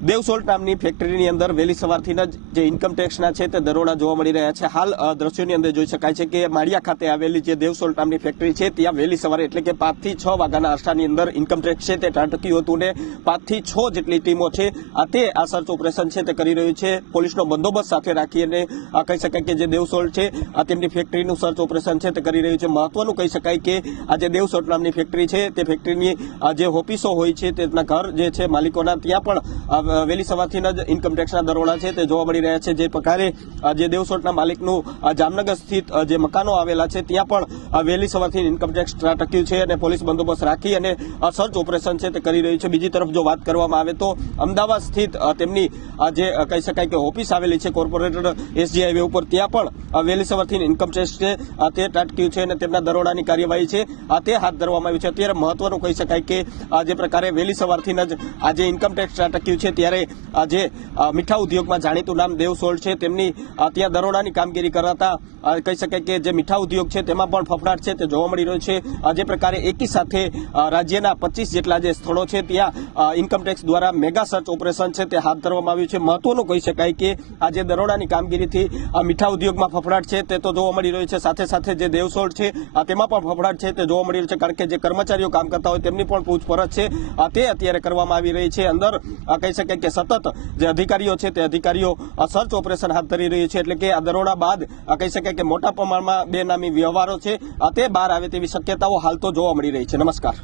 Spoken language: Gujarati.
દેવસોલ્ટ નામની ફેક્ટરીની અંદર વહેલી સવારથી જ જે ઇન્કમ ટેક્સના છે તે દરોડા જોવા મળી રહ્યા છે। હાલ દ્રશ્યોની અંદર જોઈ શકાય છે કે માળિયા ખાતે આવેલી જે દેવસોલ્ટ નામની ફેક્ટરી છે ત્યાં વહેલી સવારે એટલે કે 5 થી 6 વાગ્યાના અરસાની અંદર ઇન્કમ ટેક્સ છે તે ત્રાટક્યું હતું ને 5 થી 6 જેટલી ટીમો છે તે આ સર્ચ ઓપરેશન છે તે કરી રહ્યું છે। પોલીસનો બંદોબસ્ત સાથે રાખી અને કહી શકાય કે જે દેવસોલ્ટ છે તેમની ફેક્ટરીનું સર્ચ ઓપરેશન છે તે કરી રહ્યું છે। મહત્વનું કહી શકાય કે આ જે દેવસોલ્ટ નામની ફેક્ટરી છે તે ફેક્ટરીની જે ઓફિસો હોય છે તેના ઘર જે છે માલિકોના ત્યાં પણ વહેલી સવારથી જ ઇન્કમટેક્સના દરોડા છે તે જોવા મળી રહ્યા છે। જે પ્રકારે જે દેવસોલ્ટના માલિકનું જામનગર સ્થિત જે મકાનો આવેલા છે ત્યાં પણ વહેલી સવારથી ઇન્કમટેક્સ ત્રાટક્યું છે અને પોલીસ બંદોબસ્ત રાખી અને સર્ચ ઓપરેશન છે તે કરી રહ્યું છે। બીજી તરફ જો વાત કરવામાં આવે તો અમદાવાદ સ્થિત તેમની જે કહી શકાય કે ઓફિસ આવેલી છે કોર્પોરેટર એસજી હાઈવે ઉપર ત્યાં પણ વહેલી સવારથી ઇન્કમટેક્સ છે તે ત્રાટક્યું છે અને તેમના દરોડાની કાર્યવાહી છે તે હાથ ધરવામાં આવી છે। અત્યારે મહત્વનું કહી શકાય કે જે પ્રકારે વહેલી સવારથી જ આજે ઇન્કમટેક્સ ત્રાટક્યું છે ત્યારે જે મીઠા ઉદ્યોગમાં જાણીતું નામ દેવસોલ્ટ છે તેમની ત્યાં દરોડાની કામગીરી કરાતા કહી શકાય કે જે મીઠા ઉદ્યોગ છે તેમાં પણ ફફડાટ છે તે જોવા મળી રહ્યો છે। જે પ્રકારે એકી સાથે રાજ્યના 25 જેટલા જે સ્થળો છે ત્યાં ઇન્કમટેક્સ દ્વારા મેગા સર્ચ ઓપરેશન છે તે હાથ ધરવામાં આવ્યું છે। મહત્વનું કહી શકાય કે આ જે દરોડાની કામગીરીથી મીઠા ઉદ્યોગમાં ફફડાટ છે તે તો જોવા મળી રહ્યું છે, સાથે સાથે જે દેવસોલ્ટ છે તેમાં પણ ફફડાટ છે તે જોવા મળી રહ્યું છે, કારણ કે જે કર્મચારીઓ કામ કરતા હોય તેમની પણ પૂછપરછ છે તે અત્યારે કરવામાં આવી રહી છે। અંદર કહી શકાય કે સતત જે અધિકારીઓ છે તે અધિકારીઓ સર્ચ ઓપરેશન હાથ ધરી રહ્યું છે, એટલે કે આ દરોડા બાદ કહી શકાય કે મોટા પ્રમાણમાં બેનામી વ્યવહારો છે તે બહાર આવે તેવી શક્યતાઓ હાલ તો જોવા મળી રહી છે। નમસ્કાર।